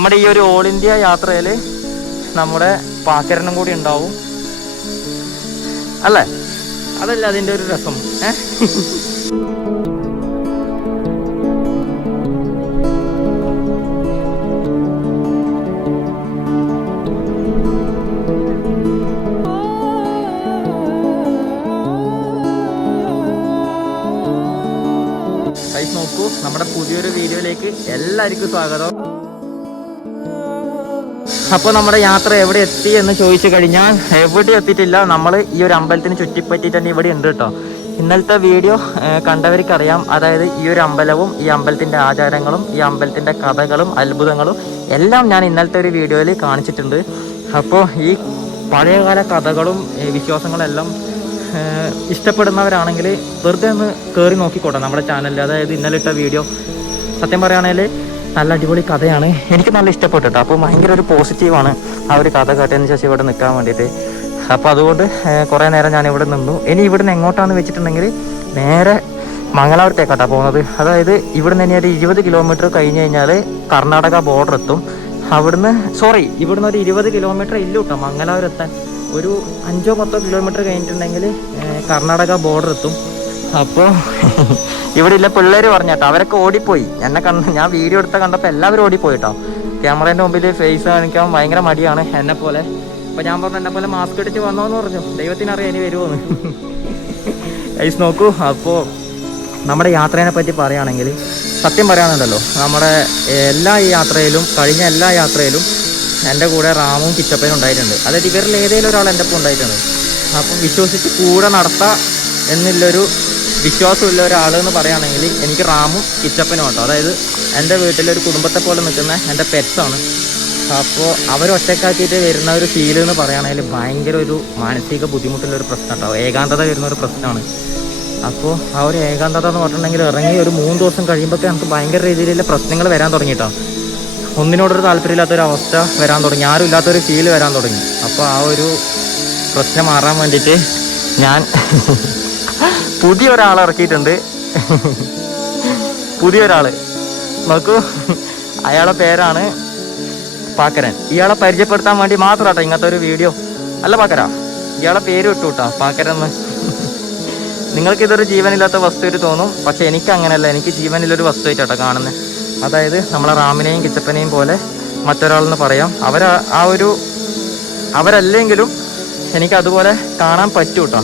നമ്മുടെ ഈ ഒരു ഓൾ ഇന്ത്യ യാത്രയിൽ നമ്മുടെ പാക്കരനും കൂടി ഉണ്ടാവും. അല്ലേ? അതല്ല അതിന്റെ ഒരു രസം. നോക്കൂ നമ്മുടെ പുതിയൊരു വീഡിയോയിലേക്ക് എല്ലാവർക്കും സ്വാഗതം. അപ്പോൾ നമ്മുടെ യാത്ര എവിടെ എത്തി എന്ന് ചോദിച്ചു കഴിഞ്ഞാൽ എവിടെ എത്തിയിട്ടില്ല. നമ്മൾ ഈ ഒരു അമ്പലത്തിന് ചുറ്റിപ്പറ്റിയിട്ട് തന്നെ ഇവിടെ ഉണ്ട് കേട്ടോ. ഇന്നലത്തെ വീഡിയോ കണ്ടവർക്കറിയാം. അതായത് ഈ ഒരു അമ്പലവും ഈ അമ്പലത്തിന്റെ ആചാരങ്ങളും ഈ അമ്പലത്തിന്റെ കഥകളും അത്ഭുതങ്ങളും എല്ലാം ഞാൻ ഇന്നലത്തെ ഒരു വീഡിയോയിൽ കാണിച്ചിട്ടുണ്ട്. അപ്പോൾ ഈ പഴയകാല കഥകളും ഏ, വിശ്വാസങ്ങളും എല്ലാം ഏഹ് ഇഷ്ടപ്പെടുന്നവരാണെങ്കിൽ വെറുതെ ഒന്ന് കയറി നോക്കിക്കോട്ടെ നമ്മുടെ ചാനലിൽ. അതായത് ഇന്നലെ ഇട്ട വീഡിയോ. സത്യം പറയുകയാണെങ്കിൽ നല്ല അടിപൊളി കഥയാണ്. എനിക്ക് നല്ല ഇഷ്ടപ്പെട്ടു കേട്ടോ അപ്പോൾ ഭയങ്കര ഒരു പോസിറ്റീവാണ് ആ ഒരു കഥ കേട്ടതിന് ശേഷം ഇവിടെ നിൽക്കാൻ വേണ്ടിയിട്ട്. അപ്പോൾ അതുകൊണ്ട് കുറേ നേരം ഞാൻ ഇവിടെ നിന്നു. ഇനി ഇവിടുന്ന് എങ്ങോട്ടാണ് വെച്ചിട്ടുണ്ടെങ്കിൽ നേരെ മംഗലാപുരത്തേക്കാട്ടാ പോകുന്നത്. അതായത് ഇവിടുന്ന് ഇനി ഒരു ഇരുപത് കിലോമീറ്റർ കഴിഞ്ഞ് കഴിഞ്ഞാൽ കർണാടക ബോർഡർ എത്തും. അവിടുന്ന് സോറി ഇവിടുന്ന് ഒരു ഇരുപത് കിലോമീറ്റർ ഇല്ല കേട്ടോ മംഗലാപുരം എത്താൻ. ഒരു അഞ്ചോ പത്തോ കിലോമീറ്റർ കഴിഞ്ഞിട്ടുണ്ടെങ്കിൽ കർണാടക ബോർഡർ എത്തും. അപ്പോൾ ഇവിടെ ഇല്ല പിള്ളേർ പറഞ്ഞേട്ടോ. അവരൊക്കെ ഓടിപ്പോയി. എന്നെ കണ്ട ഞാൻ വീഡിയോ എടുത്ത കണ്ടപ്പോൾ എല്ലാവരും ഓടിപ്പോയി കേട്ടോ ക്യാമറേന്റെ മുമ്പിൽ ഫേസ് കാണിക്കാൻ ഭയങ്കര മടിയാണ് എന്നെ പോലെ. അപ്പൊ ഞാൻ പറഞ്ഞു എന്നെ പോലെ മാസ്ക് അടിച്ച് വന്നോന്ന് പറഞ്ഞു. ദൈവത്തിനറിയാം ഇനി വരുമോന്ന് ഐസ് നോക്കൂ. അപ്പോ നമ്മുടെ യാത്രേനെ പറ്റി പറയുകയാണെങ്കിൽ സത്യം പറയാനുണ്ടല്ലോ. നമ്മുടെ എല്ലാ യാത്രയിലും കഴിഞ്ഞ എല്ലാ യാത്രയിലും എന്റെ കൂടെ റാമും കിച്ചപ്പനും ഉണ്ടായിട്ടുണ്ട്. അതായത് ഇവരിൽ ഏതെങ്കിലും ഒരാൾ എന്റെ ഒപ്പം ഉണ്ടായിട്ടുണ്ട്. അപ്പം വിശ്വസിച്ച് കൂടെ നടത്താം എന്നുള്ളൊരു വിശ്വാസമുള്ള ഒരാൾ എന്ന് പറയുകയാണെങ്കിൽ എനിക്ക് റാമും കിച്ചപ്പനും കേട്ടോ. അതായത് എന്റെ വീട്ടിലൊരു കുടുംബത്തെ പോലെ നിൽക്കുന്ന എന്റെ പെറ്റ്സാണ് അപ്പോൾ അവരൊറ്റക്കാക്കിയിട്ട് വരുന്ന ഒരു ഫീൽ എന്ന് പറയുകയാണെങ്കിൽ ഭയങ്കര ഒരു മാനസിക ബുദ്ധിമുട്ടുള്ള ഒരു പ്രശ്നം കേട്ടോ. ഏകാന്തത വരുന്ന ഒരു പ്രശ്നമാണ്. അപ്പോൾ ആ ഒരു ഏകാന്തത എന്ന് പറഞ്ഞിട്ടുണ്ടെങ്കിൽ ഇറങ്ങി ഒരു മൂന്ന് ദിവസം കഴിയുമ്പോഴൊക്കെ നമുക്ക് ഭയങ്കര രീതിയിലുള്ള പ്രശ്നങ്ങൾ വരാൻ തുടങ്ങിയിട്ടോ ഒന്നിനോടൊരു താല്പര്യമില്ലാത്തൊരു അവസ്ഥ വരാൻ തുടങ്ങി. ആരും ഇല്ലാത്തൊരു ഫീൽ വരാൻ തുടങ്ങി. അപ്പോൾ ആ ഒരു പ്രശ്നം മാറാൻ വേണ്ടിയിട്ട് ഞാൻ പുതിയ ഒരാൾ ഇറക്കിയിട്ടുണ്ട്. പുതിയ ഒരാൾ നോക്കൂ അയാളെ പേരാണ് പാക്കരൻ. ഇയാളെ പരിചയപ്പെടുത്താൻ വേണ്ടി മാത്രം കേട്ടോ ഇങ്ങനത്തെ ഒരു വീഡിയോ. അല്ല പാക്കര ഇയാളെ പേര് ഇട്ടു കേട്ടോ പാക്കരൻ നിങ്ങൾക്ക് ഇതൊരു ജീവനില്ലാത്ത വസ്തുവായിട്ട് തോന്നും പക്ഷെ എനിക്ക് അങ്ങനെയല്ല എനിക്ക് ജീവനിലൊരു വസ്തുവായിട്ടാട്ടോ കാണുന്നത് അതായത് നമ്മളെ റാമിനെയും കിച്ചപ്പനെയും പോലെ മറ്റൊരാളെന്ന് പറയാം. അവർ ആ ഒരു അവരല്ലെങ്കിലും എനിക്ക് അതുപോലെ കാണാൻ പറ്റൂ കേട്ടോ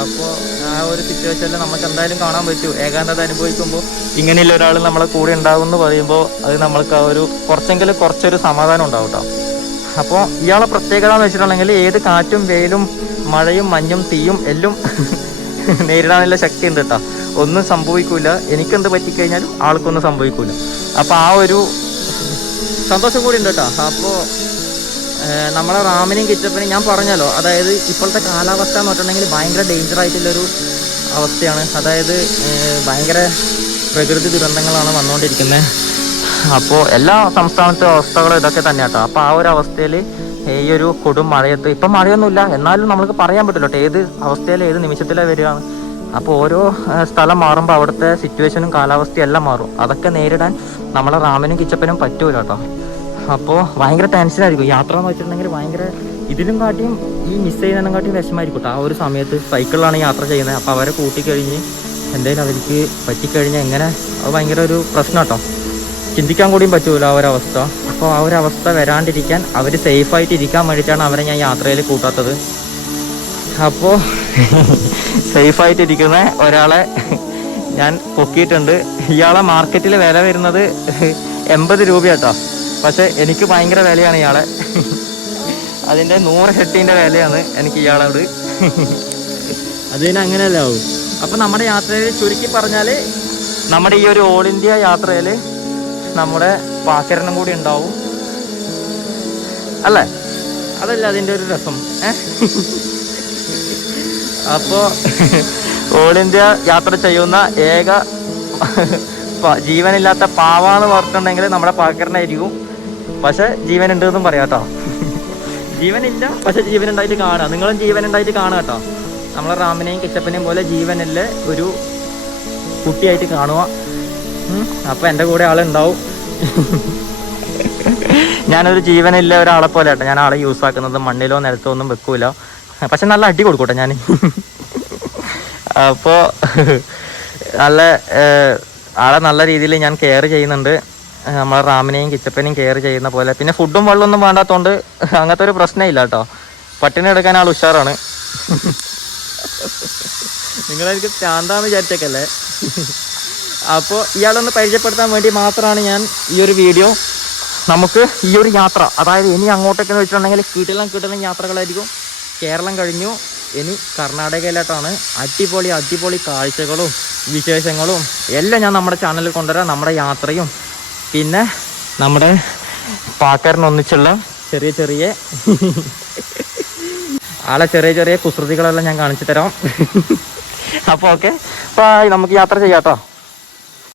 അപ്പോൾ ആ ഒരു സിറ്റുവേഷനിൽ നമുക്ക് എന്തായാലും കാണാൻ പറ്റൂ. ഏകാന്തത അനുഭവിക്കുമ്പോൾ ഇങ്ങനെയുള്ള ഒരാൾ നമ്മളെ കൂടെ ഉണ്ടാവും എന്ന് പറയുമ്പോൾ അത് നമ്മൾക്ക് ആ ഒരു കുറച്ചെങ്കിലും കുറച്ചൊരു സമാധാനം ഉണ്ടാവും കേട്ടോ അപ്പോൾ ഇയാളെ പ്രത്യേകത എന്ന് വെച്ചിട്ടുണ്ടെങ്കിൽ ഏത് കാറ്റും വെയിലും മഴയും മഞ്ഞും തീയും എല്ലാം നേരിടാനുള്ള ശക്തി ഉണ്ട് കേട്ടോ ഒന്നും സംഭവിക്കൂല. എനിക്കെന്ത് പറ്റിക്കഴിഞ്ഞാലും ആൾക്കൊന്നും സംഭവിക്കൂല. അപ്പോൾ ആ ഒരു സന്തോഷം കൂടി ഉണ്ട് കേട്ടോ അപ്പോൾ നമ്മളെ റാമിനെയും കിച്ചപ്പനെയും ഞാൻ പറഞ്ഞല്ലോ. അതായത് ഇപ്പോഴത്തെ കാലാവസ്ഥ എന്ന് പറഞ്ഞിട്ടുണ്ടെങ്കിൽ ഭയങ്കര ഡേഞ്ചർ ആയിട്ടുള്ളൊരു അവസ്ഥയാണ്. അതായത് ഭയങ്കര പ്രകൃതി ദുരന്തങ്ങളാണ് വന്നുകൊണ്ടിരിക്കുന്നത് അപ്പോൾ എല്ലാ സംസ്ഥാനത്തെ അവസ്ഥകളും ഇതൊക്കെ തന്നെ കേട്ടോ അപ്പോൾ ആ ഒരു അവസ്ഥയിൽ ഈ ഒരു കൊടും മഴയത്ത് ഇപ്പം മഴയൊന്നുമില്ല. എന്നാലും നമുക്ക് പറയാൻ പറ്റില്ല കേട്ടോ. ഏത് അവസ്ഥയിൽ ഏത് നിമിഷത്തിലാണ് വരികയാണ്. അപ്പോൾ ഓരോ സ്ഥലം മാറുമ്പോൾ അവിടുത്തെ സിറ്റുവേഷനും കാലാവസ്ഥയും എല്ലാം മാറും. അതൊക്കെ നേരിടാൻ നമ്മളെ റാമിനും കിച്ചപ്പനും പറ്റൂല കേട്ടോ. അപ്പോൾ ഭയങ്കര ടെൻഷനായിരിക്കും യാത്ര എന്ന് വെച്ചിട്ടുണ്ടെങ്കിൽ ഭയങ്കര ഇതിലും കാട്ടിയും ഈ മിസ് ചെയ്യുന്നതിനും കാട്ടിയും വിഷമായിരിക്കും കേട്ടോ ആ ഒരു സമയത്ത് സൈക്കിളിലാണ് യാത്ര ചെയ്യുന്നത്. അപ്പോൾ അവരെ കൂട്ടിക്കഴിഞ്ഞ് എന്തെങ്കിലും അവർക്ക് പറ്റിക്കഴിഞ്ഞാൽ എങ്ങനെ? അത് ഭയങ്കര ഒരു പ്രശ്നം കേട്ടോ. ചിന്തിക്കാൻ കൂടിയും പറ്റൂല ആ ഒരവസ്ഥ അപ്പോൾ ആ ഒരു അവസ്ഥ വരാണ്ടിരിക്കാൻ അവർ സേഫായിട്ട് ഇരിക്കാൻ വേണ്ടിയിട്ടാണ് അവരെ ഞാൻ യാത്രയിൽ കൂട്ടാത്തത്. അപ്പോൾ സേഫായിട്ട് ഇരിക്കുന്ന ഒരാളെ ഞാൻ പൊക്കിയിട്ടുണ്ട്. ഇയാളെ മാർക്കറ്റിൽ വില വരുന്നത് എൺപത് രൂപയാട്ടോ. പക്ഷെ എനിക്ക് ഭയങ്കര വിലയാണ് ഇയാളെ. അതിന്റെ നൂറ് ഹെട്ടിന്റെ വിലയാണ് എനിക്ക് ഇയാളോട്. അത് പിന്നെ അങ്ങനെയല്ല ആവും? അപ്പം നമ്മുടെ യാത്രയിൽ ചുരുക്കി പറഞ്ഞാൽ നമ്മുടെ ഈ ഒരു ഓൾ ഇന്ത്യ യാത്രയിൽ നമ്മുടെ പാക്കരനും കൂടി ഉണ്ടാവും. അല്ലേ? അതല്ല അതിന്റെ ഒരു രസം. അപ്പോ അപ്പോൾ ഓൾ ഇന്ത്യ യാത്ര ചെയ്യുന്ന ഏക ജീവനില്ലാത്ത പാവാന്ന് പറഞ്ഞിട്ടുണ്ടെങ്കിൽ നമ്മുടെ പാക്കറിനായിരിക്കും പക്ഷെ ജീവൻ ഉണ്ട് എന്നും പറയാം കേട്ടോ. ജീവനില്ല പക്ഷെ ജീവൻ ഉണ്ടായിട്ട് കാണാം. നിങ്ങളും ജീവൻ ഉണ്ടായിട്ട് കാണുക കേട്ടോ. നമ്മളെ റാമിനെയും കിച്ചപ്പനെയും പോലെ ജീവനില്ല ഒരു കുട്ടിയായിട്ട് കാണുക. അപ്പൊ എന്റെ കൂടെ ആളുണ്ടാവും. ഞാനൊരു ജീവനില്ല ഒരാളെ പോലെ ആട്ടെ ഞാൻ ആളെ യൂസ് ആക്കുന്നത് മണ്ണിലോ നിലത്തോ ഒന്നും വെക്കൂല. പക്ഷെ നല്ല അടി കൊടുക്കൂട്ടെ ഞാൻ അപ്പോൾ നല്ല ആളെ നല്ല രീതിയിൽ ഞാൻ കെയർ ചെയ്യുന്നുണ്ട്. നമ്മളെ റാമിനെയും കിച്ചപ്പനെയും കെയർ ചെയ്യുന്ന പോലെ. പിന്നെ ഫുഡും വെള്ളമൊന്നും വേണ്ടാത്തതുകൊണ്ട് അങ്ങനത്തെ ഒരു പ്രശ്നമില്ല കേട്ടോ പട്ടിണി എടുക്കാൻ ആൾ ഉഷാറാണ്. നിങ്ങളെനിക്ക് ശാന്താന്ന് വിചാരിച്ചേക്കല്ലേ? അപ്പോൾ ഇയാളൊന്ന് പരിചയപ്പെടുത്താൻ വേണ്ടി മാത്രമാണ് ഞാൻ ഈ ഒരു വീഡിയോ നമുക്ക് ഈ ഒരു യാത്ര അതായത് ഇനി അങ്ങോട്ടൊക്കെ വെച്ചിട്ടുണ്ടെങ്കിൽ കിടിലം കിടിലം യാത്രകളായിരിക്കും. കേരളം കഴിഞ്ഞു. ഇനി കർണാടകയിലോട്ടാണ് അടിപൊളി അടിപൊളി കാഴ്ചകളും വിശേഷങ്ങളും എല്ലാം ഞാൻ നമ്മുടെ ചാനലിൽ കൊണ്ടുവരാം. നമ്മുടെ യാത്രയും പിന്നെ നമ്മുടെ പാക്കാരനൊന്നിച്ചുള്ള ചെറിയ ചെറിയ ആളെ ചെറിയ ചെറിയ കുസൃതികളെല്ലാം ഞാൻ കാണിച്ചു തരാം. അപ്പോൾ ഓക്കെ അപ്പോൾ നമുക്ക് യാത്ര ചെയ്യാം കേട്ടോ